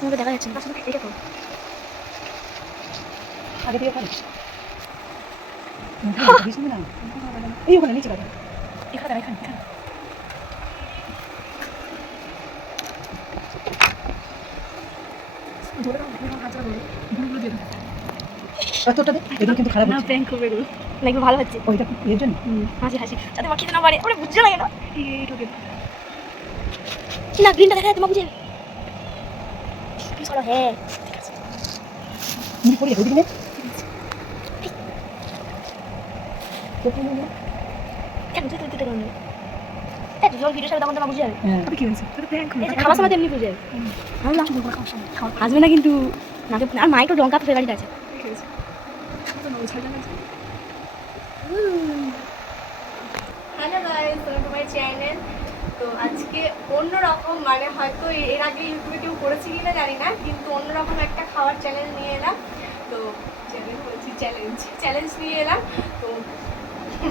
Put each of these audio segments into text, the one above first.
তোমাকে দেখা যাচ্ছে না, শুধু এটা তো আগে দিয়ে খালি না এই ওখানে নিচে গাড়ি এখানে এখানে এখানে ধরে নাও হাত ধরে গুলো দিয়ে দাও তোরটা দে এগুলো কিন্তু খারাপ হচ্ছে না প্র্যাঙ্ক করবে এগুলো না, এগুলো ভালো হচ্ছে। ওইটা এর জন্য হাসি হাসি যাতে আমার খেতে না পারে, ওরে বুঝতে লাগে না এইটুকু না, গ্রিনটা দেখা যায় তোমার বুঝে কি চলো। হ্যাঁ মুড়ি পড়ে ওই দিকে কেন তুই তুই কেন এই জল ভিডিও সাথে তখন তোমার বুঝে যাবে। হ্যাঁ কি হয়েছে তোর প্র্যাঙ্ক এই যে খাবার সময় তো এমনি বুঝে যাবে। আমি না শুধু খাওয়ার সময় আসবে না কিন্তু নাকে আর মা একটু লঙ্কা ফেভারিট আছে। Hello guys, welcome to my channel. তো আজকে অন্যরকম, মানে হয়তো এর আগে ইউটিউবে কেউ করেছে কিনা জানি না, কিন্তু অন্যরকম একটা খাওয়ার চ্যানেল নিয়ে এলাম। তো চ্যালেঞ্জ নিয়ে এলাম। তো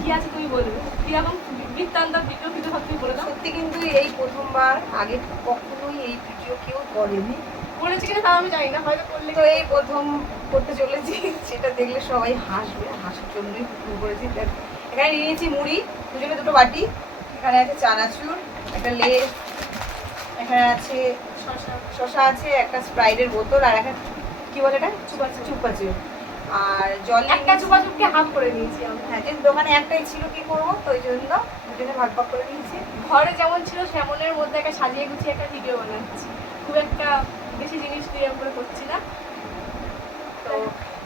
কি আছে তুমি বলবে, কিরকম বৃত্তান্ত ভিডিও সব তুমি বলে দাও। সত্যি কিন্তু এই প্রথমবার, আগে কখনোই এই ভিডিও কেউ করেনি। বলেছি কিনা তাও আমি জানি না, হয়তো করলে তো এই প্রথম করতে চলেছি, সেটা দেখলে সবাই হাসবে, হাসার জন্যই শুরু করেছি। এখানে নিয়েছি মুড়ি, দুজনে দুটো বাটি, এখানে আছে চানাচুর, একটা লেস, এখানে আছে শসা আছে, একটা স্প্রাইটের বোতল, আর একটা কি বলে এটা চুপাচু, আর জল একটা চুপাচুপকে হাফ করে নিয়েছি আমরা। হ্যাঁ, যেহেতু দোকানে একটাই ছিল কি করবো, তো ওই জন্য দুজনে ভাগ ভাগ করে নিয়েছি। ঘরে যেমন ছিল সেমনের মধ্যে একটা সাজিয়ে গুছিয়ে একটা ভিডিও বানাচ্ছি, খুব একটা বেশি জিনিস দিয়ে আমরা করছি না। তো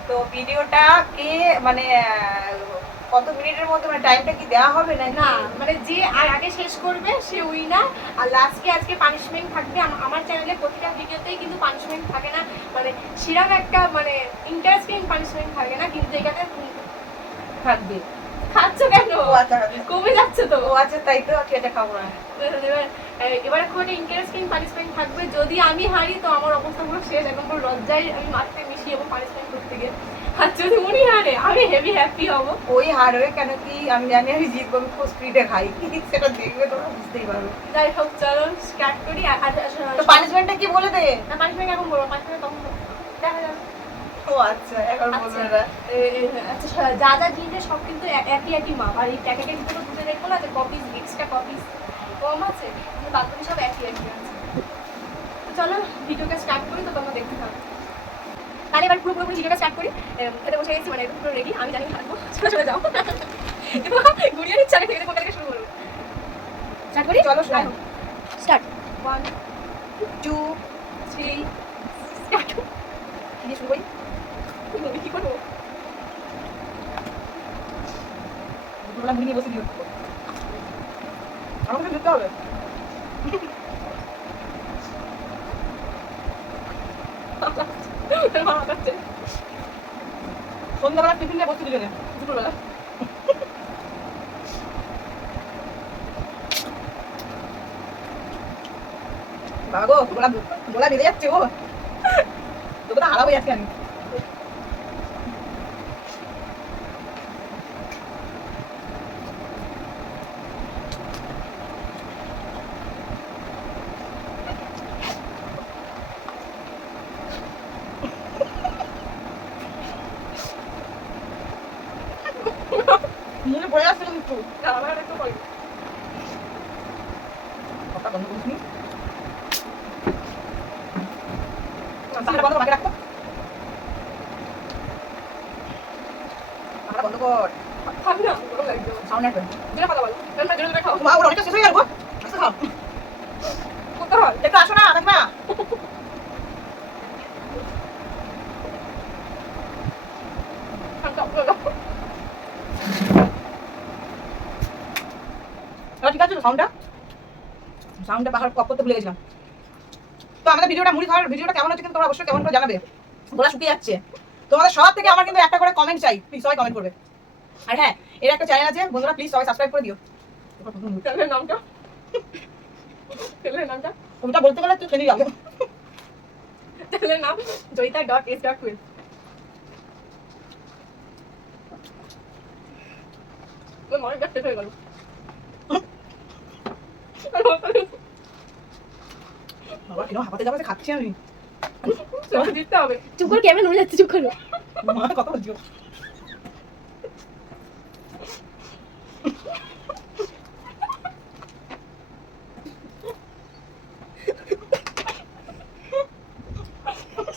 তো ভিডিওটা কে মানে কত মিনিটের মধ্যে, মানে টাইমটা কি দেওয়া হবে না? না মানে যে আর আগে শেষ করবে সে উইনার। আর লাস্টে আজকে পানিশমেন্ট থাকবে। আমার চ্যানেলে প্রতিটা ভিডিওতেই কিন্তু পানিশমেন্ট থাকে না, মানে সেরকম একটা মানে ইন্টারেস্টিং পানিশমেন্ট থাকে না, কিন্তু এখানে থাকবে। খাচ্ছ কেন? ও আচ্ছা, কমে যাচ্ছে তো। ও আচ্ছা, তাই তো খেতে খাবো না। এবারে খুব একটা ইন্টারেস্টিং পানিশমেন্ট থাকবে। যদি আমি হারি তো আমার অবস্থা পুরো শেষ, একদম পুরো লজ্জায় আমি মাঠে মিশিয়ে যাবো পানিশমেন্ট করতে গিয়ে। আর যদি উনি হারে আমি হেভি হ্যাপি হবো। ওই হারবে কেন কি আমি জানি, আমি জিতবো, আমি খুব স্পিডে খাই, সেটা দেখবে তোমরা বুঝতেই পারবে। যাই হোক চলো স্টার্ট করি। তো পানিশমেন্টটা কি বলে দে? না পানিশমেন্ট এখন বলবো, পানিশমেন্ট তখন বলবো। দেখা যাবে। ও আচ্ছা, এখন বলবে না। আচ্ছা যা যা জিনিস সব কিন্তু একই মাপ। আর এই প্যাকেটের ভিতরে বুঝে দেখবো না যে কপিস এক্সট্রা কপিস কম আছে, কিন্তু বাকি সব একই আছে। তো চলো ভিডিওটা স্টার্ট করি, তো তোমরা দেখতে থাকো। তাহলে এবার পুরোপুরি ভিডিওটা স্টার্ট করি। খেতে বসে গেছি, মানে পুরো রেডি, আমি জানি থাকবো। চলে যাও ঘুরিয়ে নিচ্ছে, আগে থেকে কোথা থেকে শুরু করবো। স্টার্ট করি, চলো স্টার্ট 1 2 3 স্টার্ট। কি দিয়ে শুরু করি? কি করবো? দুপুরবেলা মুড়ি নিয়ে বসে দিও, আমাকে দিতে হবে। সন্ধ্যাবেলা টিফিন নিয়ে বসে দুজনে দুপুরবেলা বাগো, গোলা বেঁধে যাচ্ছে ও, তোকে তো হারাবো আজকে আমি। মনে পড়ে যাচ্ছে কিন্তু আমার একটু করি। কথা বন্ধ করিস নি, বন্ধ কর, রাখো, আমরা বন্ধ কর, খাবি না গরম লাগবে। সাউন্ড আসবে। জোরে কথা বলো, তোমরা জোরে জোরে খাও। মা ওর অনেকটা শেষ হয়ে গেল গো, আস্তে খাও, করতে হয়। একটু আসো না কাকিমা। ঠিক আছে সাউন্ডটা পাহাড় কপ করতে ভুলে গেছিলাম। তো আমাদের মুড়ি খাওয়ার ভিডিওটা কেমন হচ্ছে কিন্তু তোমরা অবশ্যই কেমন করে জানাবে, গলা শুকিয়ে যাচ্ছে। তোমাদের সবার থেকে আমার কিন্তু একটা করে কমেন্ট চাই, প্লিজ সবাই কমেন্ট করবে। আর হ্যাঁ, এর একটা চ্যানেল আছে বন্ধুরা, প্লিজ সবাই সাবস্ক্রাইব করে দিও। চ্যানেলের নামটা চ্যানেলের নামটা ওটা বলতে গেলে তুই খেলি যাবে। চ্যানেলের নাম joyita.s.queen। মনে কাটতে হয়ে গেল। বাবা কিরকম হাঁপাতে যাবো, খাচ্ছি আমি। চোখে দিতে হবে। চুপ করে ক্যামেরা নড়ে যাচ্ছে, চুপ করো। মা কথা বলছো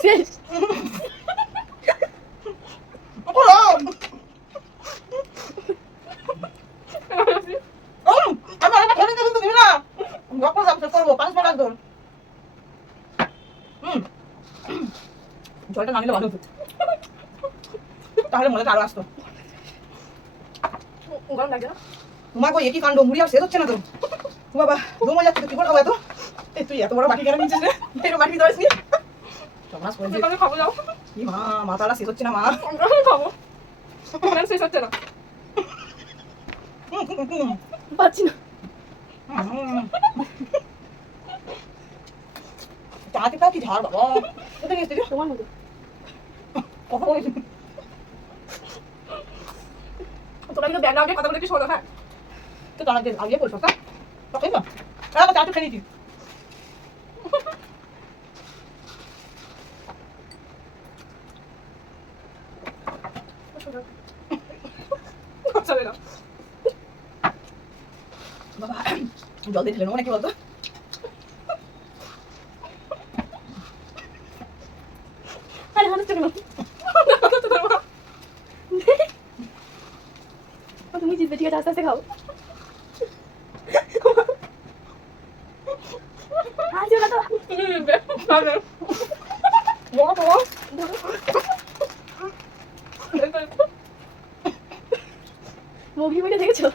শেষ। জলটা না নিলে ভালো হতো, তাহলে মজাটা আরো আসতো। গরম লাগছে না? তোমার কই একই কাণ্ড, মুড়ি আর শেষ হচ্ছে না তো। ও বাবা দমে যাচ্ছে তো, কি করে খাবো এত? এই তুই এত বড় বাটি কেন নিয়েছিস রে? এই বাটি ধরেছিস নি? সমাজ করে যে আমি খাবো যাও। কি মা, মাথাটা শেষ হচ্ছে না মা। আমি খাবো। আমার শেষ হচ্ছে না। পাচ্ছি না। চাটি টা কি ঝাড় বাবা, কোথায় গেছিস রে? তোমার মতো। কথা বলিস তোরা কিন্তু ব্যাকগ্রাউন্ডে কথা বলে কি শোনো, হ্যাঁ? তো তারা যে আগে বলছো তা তো খাইবা, আরে চাটি খেয়ে নিতি। চলে না। বাবা জল দিয়ে ঢেলে নেবো নাকি বলতো? আরে হাসছো কেন? তুমি জিতবে, ঠিক আছে, আস্তে আস্তে খাও। হাসিও না তো। তুমি নিবে। ভালো। বড় বড়। মুগলি মিটে দেখেছো?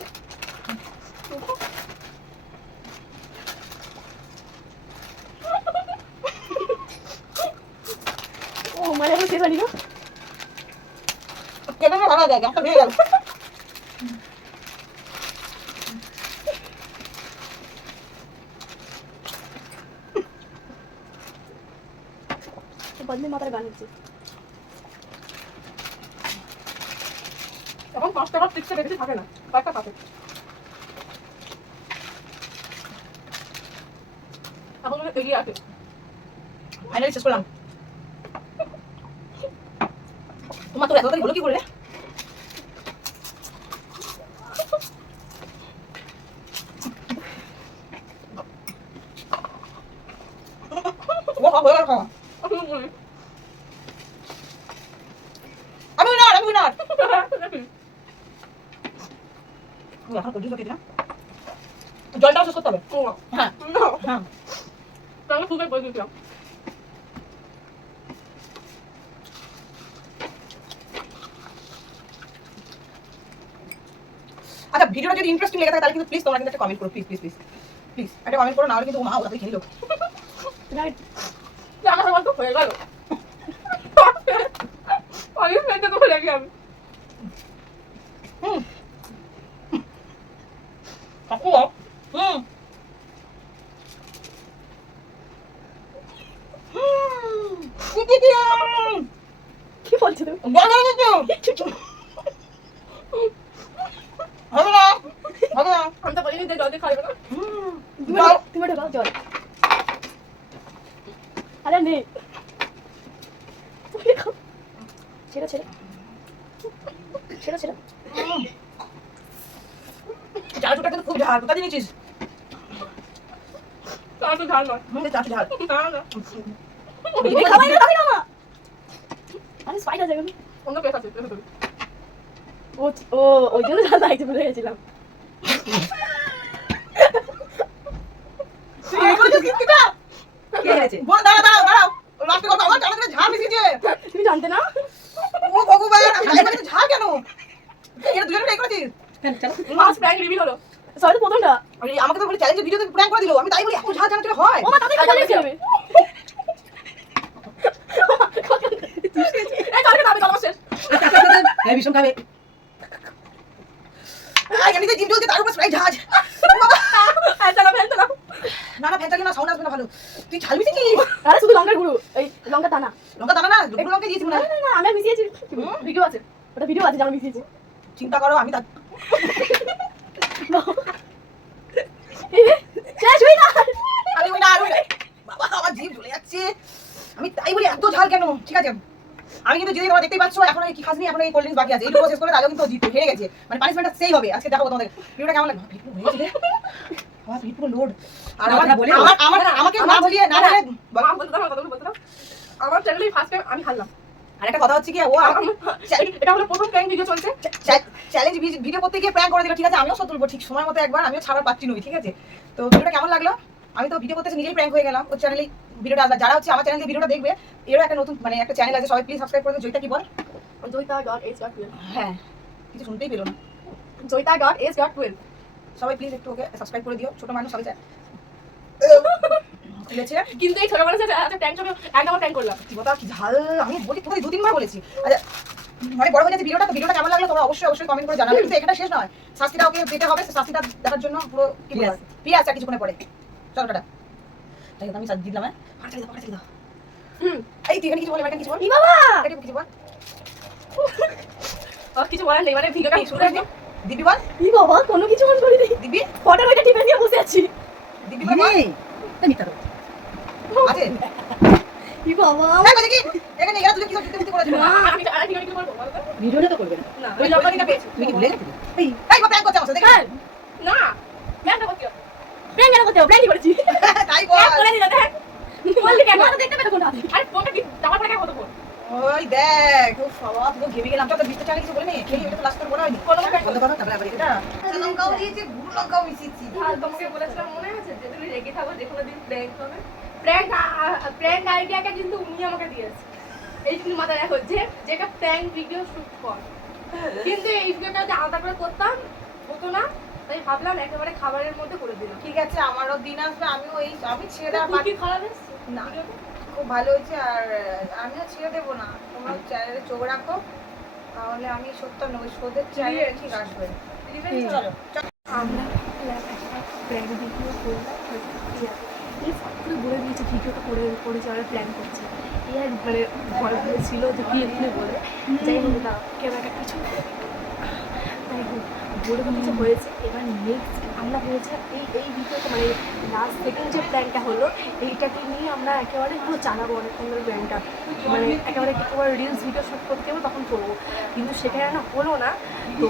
ও মানে এখন শেষ হয়নি না? কেন ভালো লাগে, একটা ভেঙে গেল। বদলে মাথার গান হচ্ছে। এখন 5 টাকার টিপসে বেশি থাকে না, কয়েকটা থাকে। এখন মনে হয় এগিয়ে আছে। ফাইনালি শেষ করলাম। তোমার তো এত তাড়াতাড়ি হলো কি করে রে? ও বাবা হয়ে গেল খাওয়া। আমি বলি। আমি উইনার, আমি উইনার। এখন কত খেতে না? জলটাও শেষ করতে হবে। ও, হ্যাঁ না, হ্যাঁ। তাহলে খুবই বই দিতাম। আচ্ছা ভিডিওটা যদি ইন্টারেস্টিং লেগে থাকে তাহলে কিন্তু প্লিজ তোমরা কিন্তু একটা কমেন্ট করো, প্লিজ প্লিজ প্লিজ প্লিজ একটা কমেন্ট করো, না হলে কিন্তু মা ওটা খেয়ে নিল। রাইট। আমার আমার তো হয়ে গেল। অনেক খেতে তো লেগে আমি। হুম কাকু হুম কি বলছো তুমি? হবে না হবে না। আমি তো বলিনি যে জল দিয়ে খাইবে না। তুমি ওটা খাও, জল। আরে নে, তুমি খাও। ছেড়ে ছেড়ে ছেড়ে ছেড়ে। চাটুটা কিন্তু খুব ঝাল, কোথা দিয়ে নিয়েছিস? তার তো ঝাল নয়। চাটু ঝাল। না না, তুমি খাওয়াই না, খাওয়াই না মা। আরে স্পাইডার যাবে। অন্য পেট আছে এর ভিতরে। ও ও ওই জন্য ঝাল লাগছে বলে গেছিলাম। তুই এই করেছিস কিটা? কে হয়েছে? বল দাঁড়া দাঁড়া দাঁড়াও। লাস্টে কথা আমার চাটুতে ঝাল মিশিয়েছে। তুমি জানতে না? ও ভগবান, আমি বলি ঝাল কেন? এর দুজনে ট্রাই করেছিস? মাছ প্র্যাঙ্ক রিভিল হলো। সরি তো প্রথমটা। আরে আমাকে তো বলে চ্যালেঞ্জের ভিডিওতে প্র্যাঙ্ক করে দিল। আমি তাই বলি এত ঝাল জানা হয়। ও মা তাতে খাওয়া যাবে। এই কালকে দাবি আমার শেষ। এই ভীষণ খাবে। এমনিতে জিম চলছে তার উপর স্প্রাইট ঝাঁজ। হ্যাঁ চালাম হ্যাঁ চালাম। না না ফ্যান চালিয়ে না, সাউন্ড আসবে না ভালো। তুই ঝাল মিশিয়েছিস? আরে শুধু লঙ্কার গুঁড়ো, এই লঙ্কা দানা। লঙ্কা দানা না, গুঁড়ো লঙ্কা দিয়েছি মনে না হয়। না না, আমি মিশিয়েছি। ভিডিও আছে, ওটা ভিডিও আছে যে আমি মিশিয়েছি। চিন্তা করো আমি তা শেষ হই না। আমি ওই না আর ওই না। বাবা আমার জিভ জ্বলে যাচ্ছে। আমি তাই তাই বলি এত ঝাল কেন? ঠিক আছে, আমি কিন্তু যদি তোমরা দেখতেই পাচ্ছ এখন এই কি খাসনি, এখন এই কোল্ড ড্রিঙ্কস বাকি আছে, এই প্রসেস করে তাহলে কিন্তু জিতে হেরে গেছে, মানে পানিশমেন্টটা সেই হবে। আজকে দেখাবো তোমাদের ভিডিওটা কেমন লাগে। পুরো লোড আর আমাকে না বলিয়ে না বলে আমার চ্যানেলে ফার্স্ট টাইম আমি হারলাম। আর একটা কথা হচ্ছে কি, ও এটা হলো প্রথম প্র্যাঙ্ক ভিডিও চলছে। চ্যালেঞ্জ ভিডিও করতে গিয়ে প্র্যাঙ্ক করে দিল। ঠিক আছে, আমিও সব তুলবো ঠিক সময় মতো একবার, আমিও ছাড়ার পাচ্ছি নই। ঠিক আছে, তো ভিডিওটা কেমন লাগলো? আমি তো ভিডিও করতেছি নিজেই প্র্যাঙ্ক হয়ে গেলাম। ওর চ্যানেলে ভিডিওটা যারা হচ্ছে আমার চ্যানেলে ভিডিওটা দেখবে, এরও একটা নতুন মানে একটা চ্যানেল আছে, সবাই প্লিজ সাবস্ক্রাইব করে দেবে। জয়িতা কি বল? জয়িতা.h.12 হ্যাঁ, কিছু শুনতেই পেলো না। জয়িতা.h.12 সবাই প্লিজ একটু ওকে সাবস্ক্রাইব করে দিও, ছোট মানুষ সবাই চায়। খুলেছে কিন্তু এই ছোট মানুষের ট্যাঙ্ক চলে এক নম্বর ট্যাঙ্ক করলাম। কি কথা, কি ঝাল! আমি বলি তোমাকে 2-3 বার বলেছি। আচ্ছা, মানে বড় হয়ে যাচ্ছে ভিডিওটা, তো ভিডিওটা কেমন লাগলো তোমরা অবশ্যই কমেন্ট করে জানাবে। কিন্তু এখানে শেষ নয়, শাস্তিটা ওকে পেতে হবে। শাস্তিটা দেখার জন্য পুরো কি বলে ফ্রি আছে কিছুক্ষণ পরে। চলো টাটা। তাই আমি সাথে দিলাম। হ্যাঁ, পাঁচটা দাও। এই তুই এখানে কিছু বল, এখানে কিছু বল। ই বাবা এটা কিছু বল। আর কিছু বলার নেই, মানে ভিডিওটা শুরু করে দিই। দিবি বল। ই বাবা কোনো কিছু মন করি নেই। দিবি ফটো ওইটা টিপে নিয়ে বসে আছি। দিবি বল। তুমি করো আছে ই বাবা এই দেখি এখানে এরা তুই কি সব দিতে করেছিস? না আমি কি করব? ভিডিওটা তো করবে না। না ওই লকডাউনটা পেয়েছি। তুমি কি ভুলে গেছিস? এই বা প্র্যাঙ্ক করতে আমাকে দেখি। না প্ল্যানটা করতে হবে। প্ল্যান কেন করতে হবে? প্ল্যানই করেছি। তাই বল। এক করে দিল দেখ। বললি কেন? তো দেখতে পেতে কোনটা? আরে ফোনটা কি দাবার পড়ে কত ফোন? ওই দেখ, ও বাবা পুরো ঘেমে গেলাম। তো বিস্তার চালে কিছু বলে নি। খেয়ে এটা তো লাস্ট করে বলা হয়নি। কোনো ব্যাপার বন্ধ করো তারপরে আবার এটা। লঙ্কাও দিয়েছে, গুড় লঙ্কাও মিশিয়েছি। আর তোমাকে বলেছিলাম মনে আছে যে তুমি রেগে থাকো যে কোনো দিন প্র্যাঙ্ক হবে। প্র্যাঙ্ক আইডিয়াটা কিন্তু উনি আমাকে দিয়েছে। এই কিন্তু মাথায় রাখো যে যেটা প্র্যাঙ্ক ভিডিও শুট কর। কিন্তু এই ভিডিওটা যদি আলাদা করে করতাম হতো না, তাই ভাবলাম একেবারে খাবারের মধ্যে করে দিলাম। ঠিক আছে, আমারও দিন আসবে, আমি ছেড়ে দেওয়ার কি খারাপ এসছে? না, খুব ভালো হয়েছে। আর আমিও ছেড়ে দেবো না, তোমরা চ্যানেলে চোখ রাখো, তাহলে আমি সত্য নই, সোদের চ্যানেলে ঠিক আসবে। চলো আমরা প্ল্যান ভিডিও করলাম, এই ফটোগুলো বলে দিয়েছে ভিডিওটা করে যাওয়ার প্ল্যান করছে। এই আর মানে ভয় ছিল যে কি এখানে বলে যাই হোক না ক্যামেরাটা কিছু যাই হোক বলে কিছু হয়েছে। এবার নেক্সট আমরা হয়েছে এই ভিডিওটা মানে লাস্ট সেকেন্ড যে প্ল্যানটা হলো এইটাকে নিয়ে আমরা একেবারে পুরো চালাবো অনেকক্ষণ ধরে প্ল্যানটা, মানে একেবারে রিলস ভিডিও শ্যুট করতে যাবো তখন করবো। কিন্তু সেখানে না হলো না, তো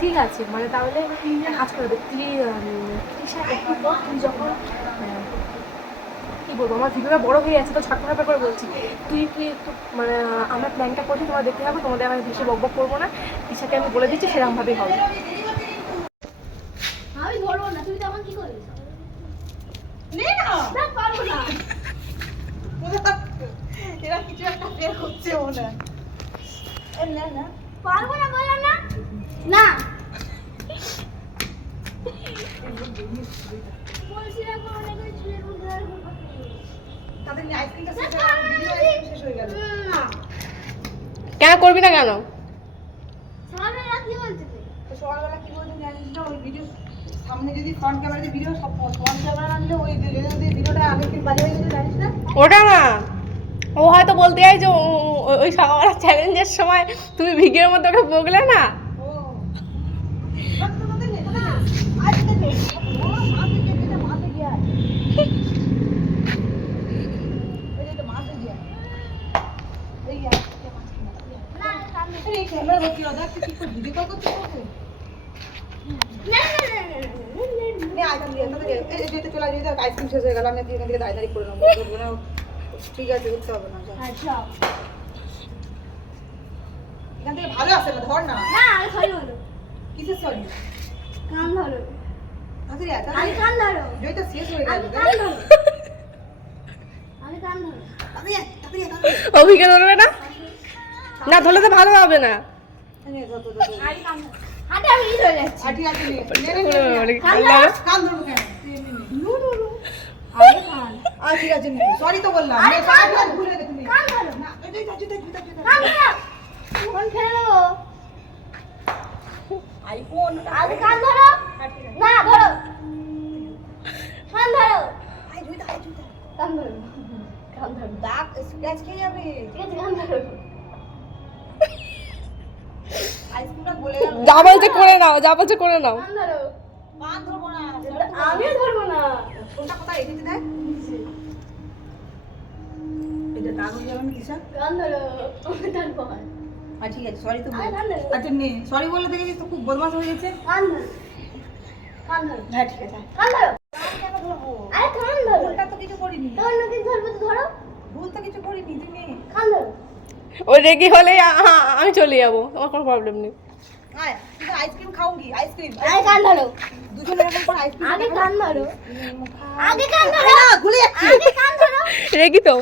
ঠিক আছে মানে তাহলে কাজ করে দেবে তৃষা একটু পর তুই যখন কী বলবো আমার ভিডিওটা বড় হয়ে যাচ্ছে তো ছোট্ট করে বলছি, তুই একটু মানে আমরা প্ল্যানটা করছি তোমরা দেখতে হবে, তোমাদের আমি বেশি বকবক করবো না, তৃষাকে আমি বলে দিচ্ছি সেরকমভাবেই হবে। আমি ধরবো না, তুই তখন কি করিস? নে না, না পারবো না। এরা কিছু একটা বের করছে মনে হয়। না না পারবো না বললাম না। না বলছিলাম অনেক ছেলের মধ্যে আর তাদের নিয়ে আইসক্রিমটা শেষ হয়ে গেল। না কেন করবি না কেন? সামনে রাখি বলতে তো সকালবেলা কি বলছেন জানিস না, ওই ভিডিও সামনে যদি ফ্রন্ট ক্যামেরাতে ভিডিও সব ফ্রন্ট ক্যামেরা না নিলে ওই যদি ভিডিওটা আগের দিন বাজে হয়ে যেত জানিস না। ওটা না, ও হয়তো বলতে চাই যে ওই সকালবেলা চ্যালেঞ্জের সময় তুমি ভিডিওর মধ্যে ওকে বকলে না। ও মাথা নেই আজকে নেই মাথা গিয়া এটা মাথা গিয়া এই না সামনে এই ক্যামেরা দেখি ওটা কি করে ভিডিও কল করছিস ওকে? না নে আইটেম দিয়ে তাহলে এই যেতে চলে যেতে আইসক্রিম শেষ হয়ে গেল, আমি এখান থেকে দাঁড়িয়ে করে নেবো। ঠিক আছে, উঠতে হবে না। আচ্ছা এখান থেকে ভালো আসে না, ধর না। না আমি সরি বলো, কিসের সরি? কান ধরো, তাড়াতাড়ি আয়, আমি তাড়াতাড়ি কান ধরো, জয়টা শেষ হয়ে গেল। আমি কান ধরো, আমি কান ধরো। তাড়াতাড়ি আয়, তাড়াতাড়ি আয়, তাড়াতাড়ি আয়। অভিকে ধরবে না, না ধরলে তো ভালো হবে না। নে, ধর, ধর, ধর, ধর। আমি কান ধরো, হাতে আমি ধরে যাচ্ছি। ঠিক আছে, নে, নে, নে, নে, নে। কান ধরো, কান ধরবো কেন? তুই নে, নে। নু নু নু আমি কান ঠিক আছে, সরি তো বললাম। আরে নে, কান সরি, ধরো। ভুলে গেছি, নে। কান ধরো, না, এই জয়টা, জয়টা, জয়টা, জয়টা। কান ধরো, ফোন ফেলে দেবো। আইফোন। আমি কান ধরো, না ধরো, কান ধরো, আয়, জয়টা, আয়, জয়টা। কান ধরো, কান ধরো, দাগ স্ক্র্যাচ খেয়ে যাবে। ঠিক আছে কান ধরো। আইসক্রিমটা গলে গেল। যা বলছে করে নাও, যা বলছে করে নাও। কান ধরো, কান ধরবো না। আমিও ধরবো না। ফোনটা কোথায়? এদিকে দেখ। কাগজ যাবে না কিসা কান ধরো তারপর আর ঠিক আছে সরি তো আরে কান ধরো আচ্ছা নে সরি বলে দেখেছিস তো খুব বদমাশ হয়ে গেছে কান ধরো কান ধরো হ্যাঁ ঠিক আছে কান ধরো কেন ধরবো আরে কান ধরো ভুলটা তো কিছু করিনি তোর নাকি ধরবে তো ধরো ভুল তো কিছু করিনি তুমি কান ধরো ও রেগি হলে আমি চলে যাবো, আমার কোনো প্রবলেম নেই। আয় তুই আইসক্রিম খাওঙ্গি আইসক্রিম আরে কান ধরো দুজনে এরকম করে আইসক্রিম আগে কান ধরো আগে কান ধরো না ঘুরে যাচ্ছি আগে কান ধরো রেগি তো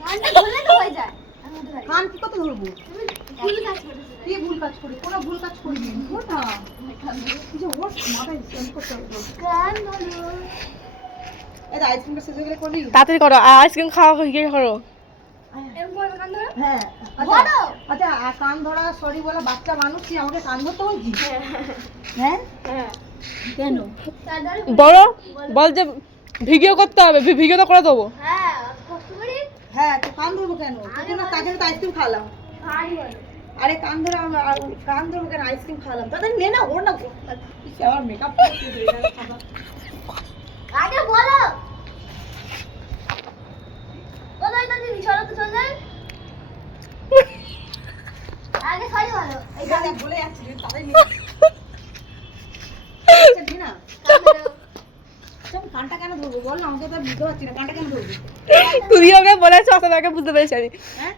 কানটা ধরলে তো হয়ে যায় আমি ধরি কান কি কত ধরবো তুমি ভুল কাজ করেছো কি ভুল কাজ করি কোনো ভুল কাজ করিনি ওটা কিছু ওর মাথায় স্ট্যান্ড করতে হবে কান ধরো এই আইসক্রিমটা শেষ হয়ে গেলে করবি তাড়াতাড়ি করো, আইসক্রিম খাওয়া গিয়ে করো। এরকম করবে কান ধরো হ্যাঁ ধরো। আচ্ছা কান ধরা সরি বলা বাচ্চা মানুষ কি আমাকে কান ধরতে বলছি হ্যাঁ হ্যাঁ কেন তাড়াতাড়ি বড় বল যে ভিডিও করতে হবে, ভিডিও তো করে দেবো। হ্যাঁ কষ্ট করি হ্যাঁ তো কান ধরবো কেন তোকে না কাজে তো আইসক্রিম খাওয়ালাম ভারী বলো আরে কান ধরা কান ধরবো কেন আইসক্রিম খাওয়ালাম তাদের নে না ওর না আমার মেকআপ আগে বলো কোথায় তো দিদি চলো তো চল যাই আগে সরি বলো এই গালে বলে যাচ্ছি তাদের নে না কান ধরো আচ্ছা, কানটা কেন ধরবো বল না আমাকে তো বুঝতে পারছি না কানটা কেন ধরবো তুমি ওকে বলেছো, অত তাকে বুঝতে পেরেছি আমি। হ্যাঁ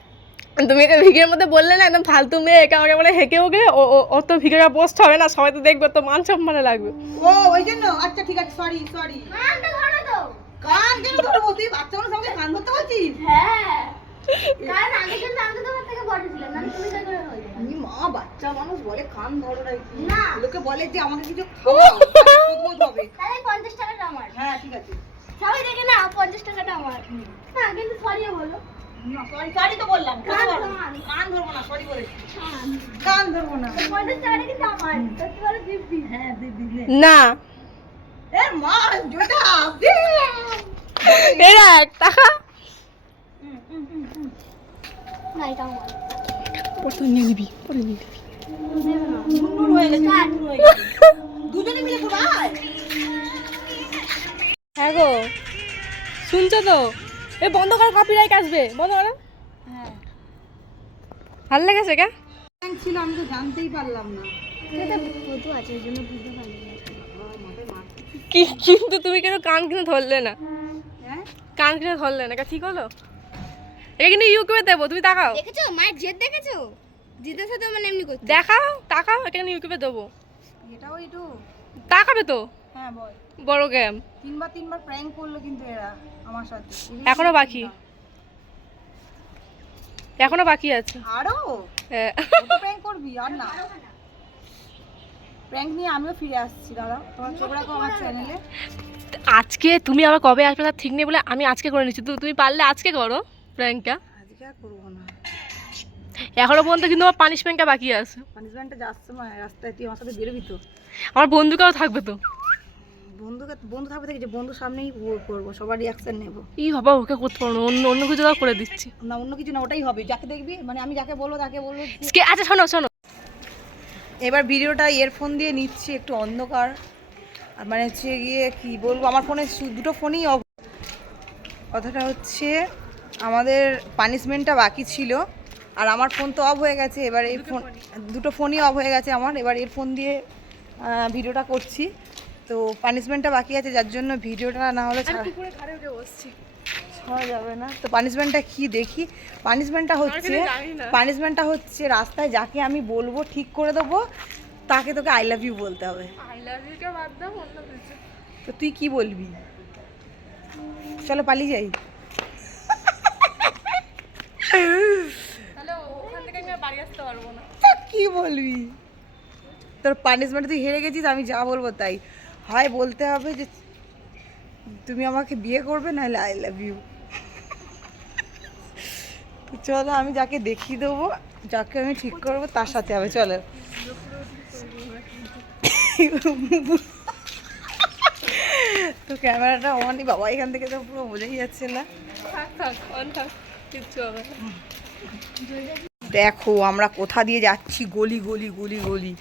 তুমি এটা ভিডিওর মধ্যে বললে না একদম ফালতু মেয়ে, একে আমাকে বলে হেঁকে ওকে ও তো ভিডিওটা পোস্ট হবে না, সবাই তো দেখবে, তো মান সম্মানে লাগবে। ও ওই জন্য আচ্ছা ঠিক আছে সরি সরি কানটা ধরো তো কান কেন ধরবো তুই বাচ্চা মানুষ আমাকে কান ধরতে বলছিস হ্যাঁ কারণ আগে কিন্তু আমি তোমার থেকে বড় ছিলাম না তুমি যা করে হয়ে যাবে আমি মা বাচ্চা মানুষ বলে কান ধরো নাকি না। লোকে বলে যে আমাকে কিছু খাওয়াও বোধ হবে তাহলে 50 টাকাটা আমার হ্যাঁ ঠিক আছে সবাই দেখে না 50 টাকাটা আমার হ্যাঁ কিন্তু সরিও বলো না সরি সরি তো বললাম কান কান ধরবো না সরি বলেছি হ্যাঁ কান ধরবো না 50 টাকাটা কিন্তু আমার সত্যি বলে দিব্যি হ্যাঁ দিদি নে না এ মা জোটা এরা এক টাকা না এটা আমার পরে নিয়ে নিবি, পরে নিয়ে নিবি। দেবে না নুন হয়ে গেছে নুন হয়ে গেছে দুজনে মিলে তো ভাই হ্যাঁ গো শুনছো তো, এ বন্ধ করো, কপিরাইট আসবে, বন্ধ করো। হ্যাঁ ভালো লেগেছে কে? ছিল আমি তো জানতেই পারলাম না এটা ফটো আছে এর জন্য বুঝতে পারলাম কিন্তু তুমি কিন্তু কান কিন্তু ধরলে না, হ্যাঁ কান কিন্তু ধরলে না, এটা ঠিক হলো? এটা কিন্তু ইউটিউবে দেবো, তুমি তাকাও, দেখেছো মায়ের জেদ দেখেছো জিদের সাথে মানে এমনি করতে দেখাও তাকাও, এটা কিন্তু ইউটিউবে দেবো, এটাও একটু তাকাবে তো। হ্যাঁ বল বড় গেম তিনবার প্র্যাঙ্ক করলো কিন্তু এরা আমার সাথে এখনো বাকি, এখনো বাকি আছে। আরো হ্যাঁ। কত প্র্যাঙ্ক করবি আর না প্র্যাঙ্ক নিয়ে আমিও ফিরে আসছি দাদা তোমার চোখ রাখো আমার চ্যানেলে আজকে তুমি আবার কবে আসবে তার ঠিক নেই বলে আমি আজকে করে নিচ্ছি, তুমি পারলে আজকে করো প্র্যাঙ্কটা, আজকে আর করবো না এখনো পর্যন্ত কিন্তু আমার পানিশমেন্টটা বাকি আছে। পানিশমেন্টটা যাচ্ছে না রাস্তায় তুই আমার সাথে বেরোবি তো আমার বন্ধুকেও থাকবে তো, বন্ধু থাকবে থেকে যে বন্ধুর সামনেই করবো সবার রিয়াকশন নেবো এই বাবা ওকে করতে পারবো না, অন্য অন্য কিছু তাও করে দিচ্ছি। না অন্য কিছু না ওটাই হবে যাকে দেখবি মানে আমি যাকে বলবো তাকে বলবো আচ্ছা শোনো শোনো, এবার ভিডিওটা ইয়ারফোন দিয়ে নিচ্ছি একটু অন্ধকার আর মানে হচ্ছে গিয়ে কি বলবো আমার ফোনে দুটো ফোনই অফ কথাটা হচ্ছে আমাদের পানিশমেন্টটা বাকি ছিল আর আমার ফোন তো অফ হয়ে গেছে এবার এই ফোন দুটো ফোনই অফ হয়ে গেছে আমার এবার এর ফোন দিয়ে ভিডিওটা করছি তো পানিশমেন্টটা বাকি আছে যার জন্য ভিডিওটা না হলে ছাড়া যাবে না তো পানিশমেন্টটা কি দেখি পানিশমেন্টটা হচ্ছে রাস্তায় যাকে আমি বলবো ঠিক করে দেবো তাকে তোকে আই লাভ ইউ বলতে হবে তো তুই কি বলবি চলো পালিয়ে যাই কি বলবি তোর পানিশমেন্ট তুই হেরে গেছিস আমি যা বলবো তাই হয় বলতে হবে যে তুমি আমাকে বিয়ে করবে নাহলে আই লাভ ইউ চলো আমি যাকে দেখিয়ে দেবো যাকে আমি ঠিক করবো তার সাথে হবে চলো তো ক্যামেরাটা অনই বাবা এখান থেকে তো পুরো বোঝাই যাচ্ছে না দেখো আমরা কোথা দিয়ে যাচ্ছি গলি গলি গলি গলি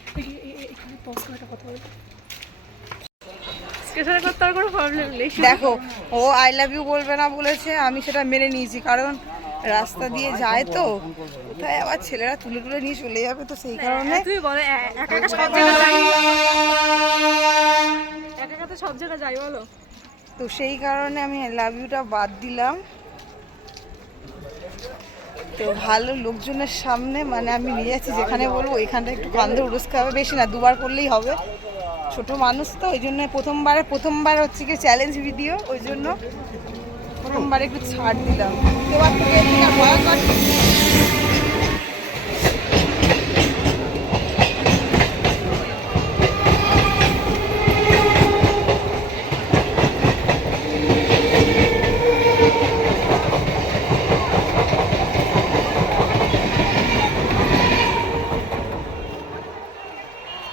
ডিসকাশন করতে আর কোনো প্রবলেম নেই। দেখো ও আই লাভ ইউ বলবে না বলেছে, আমি সেটা মেনে নিয়েছি, কারণ রাস্তা দিয়ে যায় তো কোথায় আবার ছেলেরা তুলে তুলে নিয়ে চলে যাবে, তো সেই কারণে তুই বলে একা একা সব জায়গায় যাই, একা একা তো সব জায়গায় যাই বলো। তো সেই কারণে আমি আই লাভ ইউটা বাদ দিলাম। তো ভালো লোকজনের সামনে মানে আমি নিয়ে যাচ্ছি, যেখানে বলবো ওইখানটা একটু কান্দে উড়স্কা হবে, বেশি না 2বার করলেই হবে, ছোট মানুষ তো ওই জন্য প্রথমবার হচ্ছে কি চ্যালেঞ্জ ভিডিও, ওই জন্য প্রথমবার একটু ছাড় দিলাম। এবার থেকে এটা ভয়ঙ্কর।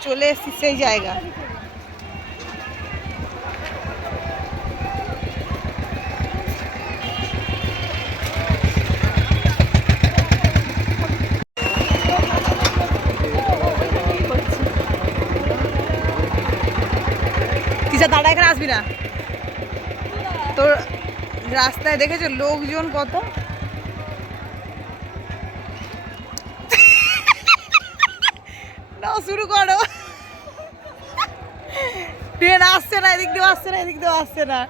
চলে এসেছি সেই জায়গা। তিশা দাঁড়া, এখানে আসবি না। তোর রাস্তায় দেখেছো লোকজন কত, না শুরু করো। ট্রেন আসছে না, এদিক দিয়ে আসছে না, এদিক দিয়ে আসছে না।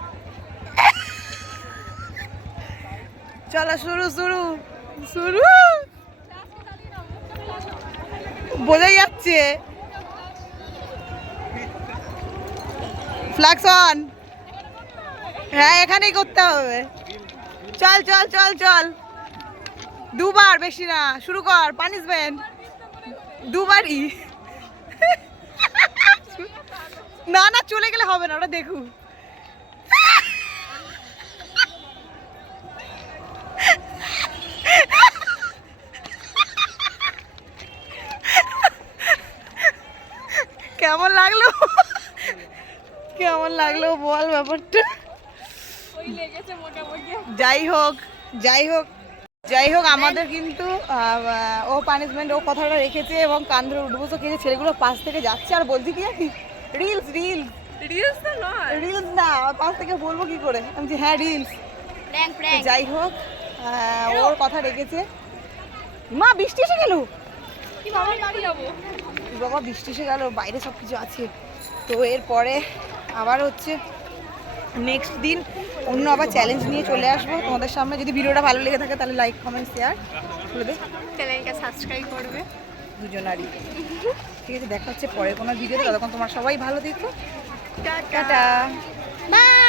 চলো শুরু শুরু শুরু, বোঝাই যাচ্ছে। ফ্ল্যাক্স অন, হ্যাঁ এখানেই করতে হবে। চল চল চল চল, 2বার, বেশি না, শুরু কর, পানিশমেন্ট 2বারই। না না চলে গেলে হবে না, ওটা দেখু। কেমন লাগলো, কেমন লাগলো বল ব্যাপারটা। ওই লেগেছে মোটামুটি। যাই হোক যাই হোক যাই হোক, আমাদের কিন্তু ও পানিশমেন্ট ও কথাটা রেখেছে এবং কান ধরে উঠবসও খেয়েছে। ছেলেগুলো পাশ থেকে যাচ্ছে আর বলছি কি জানি, রিলস রিলস রিলস তো নয়, রিলস না, পাশ থেকে বলবো কি করে, আমি বলছি হ্যাঁ রিলস। Prank prank. যাই হোক ওর কথা রেখেছে। মা বৃষ্টি এসে গেল, কিভাবে বাড়ি যাবো? বাবা বৃষ্টি এসে গেল, বাইরে সব কিছু আছে। তো এরপরে আবার হচ্ছে নেক্সট দিন অন্য আবার চ্যালেঞ্জ নিয়ে চলে আসবো তোমাদের সামনে। যদি ভিডিওটা ভালো লেগে থাকে তাহলে লাইক কমেন্ট শেয়ার করে দে, চ্যানেলটা সাবস্ক্রাইব করবে দুজনারই। ঠিক আছে, দেখা হচ্ছে পরে কোনো ভিডিওতে, ততক্ষণ তোমার সবাই ভালো থেকো, টাটা। টাটা। বাই।